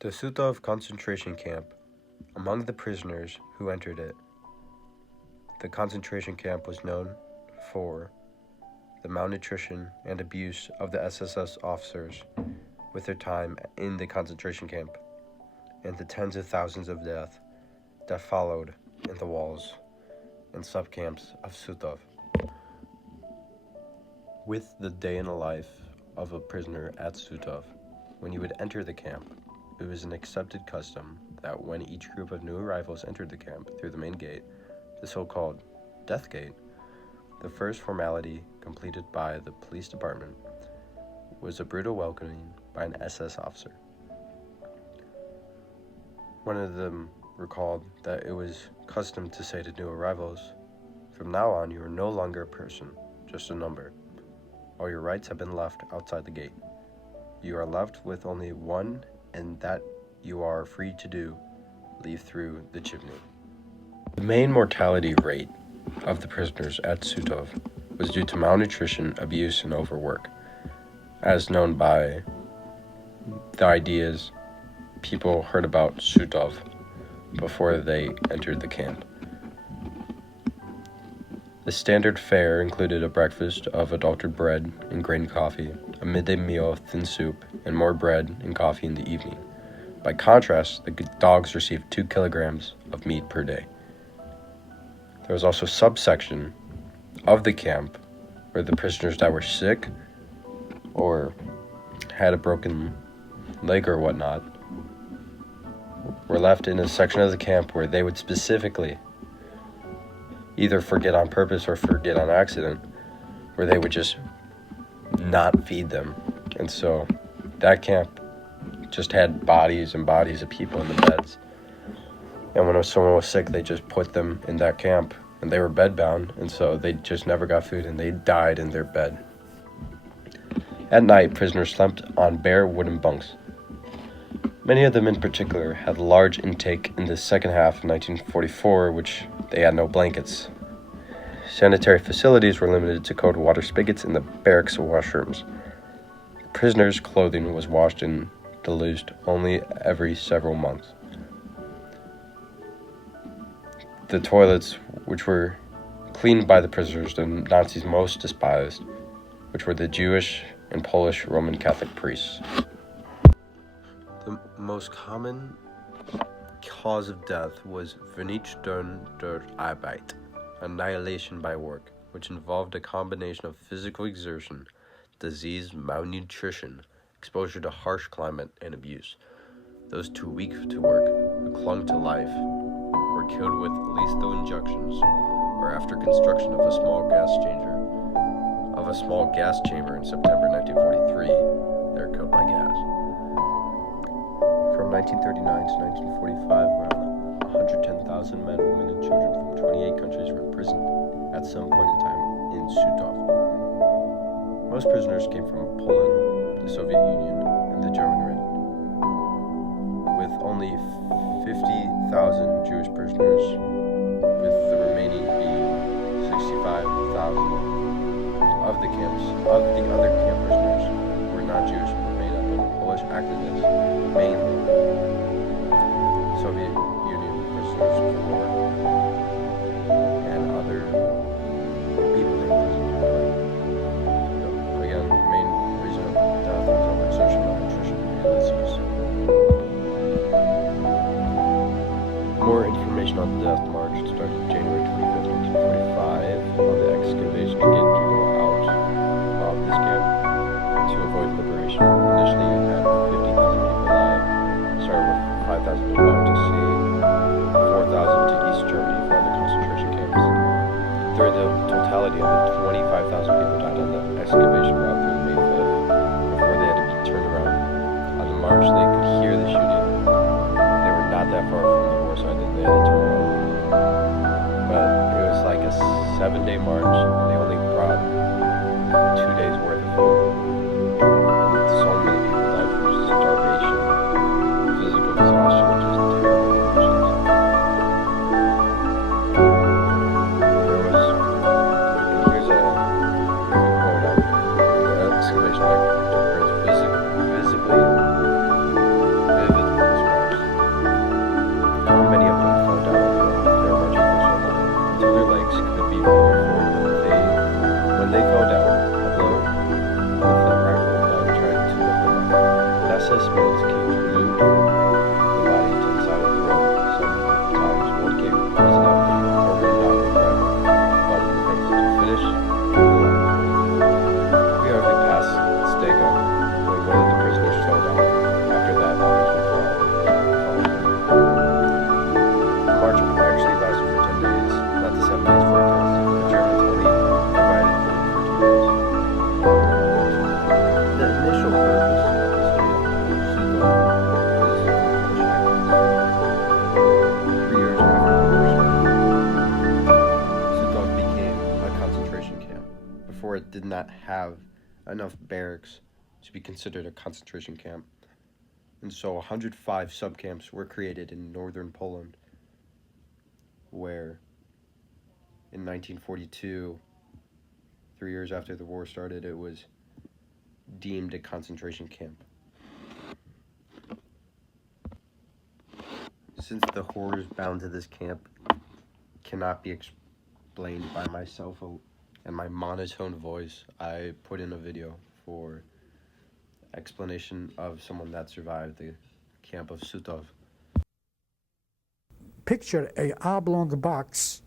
The Suttof concentration camp. Among the prisoners who entered it, the concentration camp was known for the malnutrition and abuse of the SSS officers with their time in the concentration camp, and the tens of thousands of deaths that followed in the walls and subcamps of Suttof. With the day in the life of a prisoner at Suttof, when you would enter the camp, it was an accepted custom that when each group of new arrivals entered the camp through the main gate, the so-called death gate, the first formality completed by the police department was a brutal welcoming by an SS officer. One of them recalled that it was custom to say to new arrivals, "From now on, you are no longer a person, just a number. All your rights have been left outside the gate. You are left with only one, and that you are free to do, leave through the chimney." The main mortality rate of the prisoners at Suttof was due to malnutrition, abuse, and overwork, as known by the ideas people heard about Suttof before they entered the camp. The standard fare included a breakfast of adulterated bread and grain coffee, a midday meal of thin soup, and more bread and coffee in the evening. By contrast, the dogs received 2 kilograms of meat per day. There was also a subsection of the camp where the prisoners that were sick or had a broken leg or whatnot were left in a section of the camp where they would specifically either forget on purpose or forget on accident, where they would just not feed them. And so that camp just had bodies and bodies of people in the beds. And when someone was sick, they just put them in that camp, and they were bedbound, and so they just never got food, and they died in their bed. At night, prisoners slept on bare wooden bunks. Many of them in particular had large intake in the second half of 1944, which they had no blankets. Sanitary facilities were limited to cold water spigots in the barracks washrooms. Prisoners' clothing was washed and delused only every several months. The toilets, which were cleaned by the prisoners the Nazis most despised, which were the Jewish and Polish Roman Catholic priests. The most common cause of death was Vernichtung durch Arbeit, annihilation by work, which involved a combination of physical exertion, disease, malnutrition, exposure to harsh climate, and abuse. Those too weak to work, who clung to life, were killed with lethal injections, or after construction of a small gas chamber in September 1943, they were killed by gas. From 1939 to 1945, around 110,000 men, women, and children from 28 countries were imprisoned at some point in time in Suttof. Most prisoners came from Poland, the Soviet Union, and the German Reich, with only 50,000 Jewish prisoners, with the remaining being 65,000 of the other camp prisoners were not Jewish, made up of Polish activists, mainly Soviet Union prisoners of war, and other people they imprisoned. But again, the main reason of death was overexertion, malnutrition, and disease. More information on the death march started January 25th, 1945, on the excavation to get people out of this camp to avoid liberation. Initially, it had 50,000 people alive, started with 5,000 people out to sea, 4,000 to East Germany for other concentration camps. During the totality of it, 25,000 people died on the excavation route through May 5th before they had to be turned around. On the march, they could hear the shooting. They were not that far from the war side that they had to turn around. But it was like a 7-day march, and they only brought 2 days worth of food. So many people died from just starvation, physical exhaustion, and just terrible conditions. There was, and here's a quote on the excavation that took place, visibly vivid nails cage removed, the body to the side of the road. Sometimes one cave was enough or would not require the body removed to finish the life. We hardly passed Stega when one of the prisoners fell down. After that, others would follow. The march actually lasted for 10 days, not the 7 days forecast. The Germans only provided food for 2 days. The initial purpose of the stay of Suttof was for Polish activists. 3 years after the war started, Suttof became a concentration camp. Before, it did not have enough barracks to be considered a concentration camp. And so 105 subcamps were created in northern Poland, where in 1942, 3 years after the war started, it was deemed a concentration camp. Since the horrors bound to this camp cannot be explained by myself and my monotone voice, I put in a video for explanation of someone that survived the camp of Suttof. Picture a oblong box.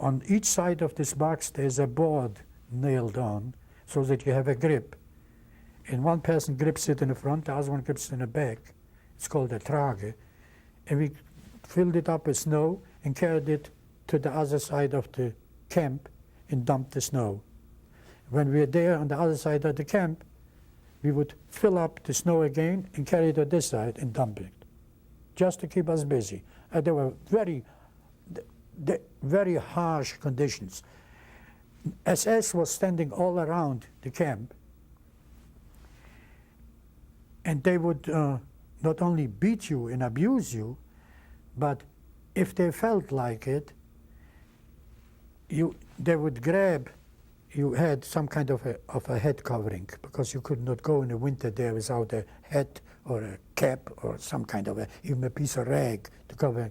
On each side of this box there's a board nailed on so that you have a grip. And one person grips it in the front, the other one grips it in the back. It's called a trage. And we filled it up with snow and carried it to the other side of the camp and dumped the snow. When we were there on the other side of the camp, we would fill up the snow again and carry it to this side and dump it, just to keep us busy. There were very harsh conditions. SS was standing all around the camp, and they would not only beat you and abuse you, but if they felt like it, they would grab. You had some kind of a head covering, because you could not go in the winter there without a hat or a cap or some kind of even a piece of rag to cover.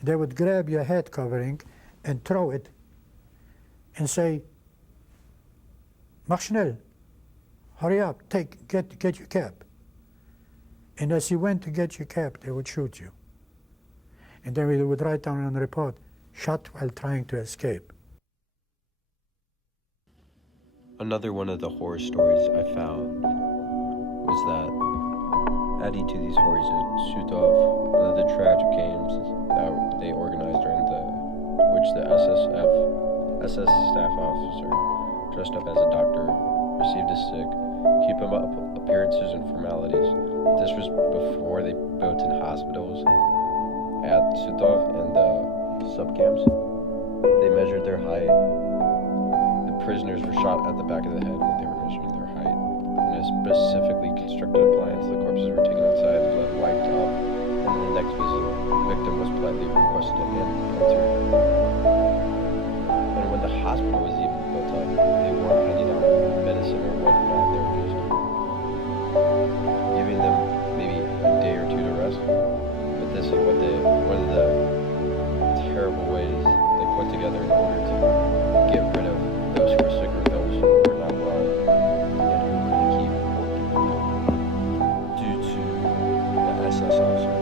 They would grab your head covering and throw it and say, "Mach schnell, hurry up, get your cap." And as you went to get your cap, they would shoot you. And then we would write down on the report, "Shot while trying to escape." Another one of the horror stories I found was that, adding to these horrors, Suttof, one of the tragic games that they organized which the SS staff officer, dressed up as a doctor, received a stick, keep him up appearances and formalities. This was before they built in hospitals at Suttof and the subcamps. They measured their height. Prisoners were shot at the back of the head when they were measuring their height. In a specifically constructed appliance, the corpses were taken inside, blood wiped off, and the next victim was politely requested and entered. And when the hospital was even built up, they weren't handing out medicine or whatnot. They were just giving them maybe a day or two to rest. But this is one of the terrible ways they put together in order to get rid of those who were sick or those who were not well and who couldn't keep working due to the SS officer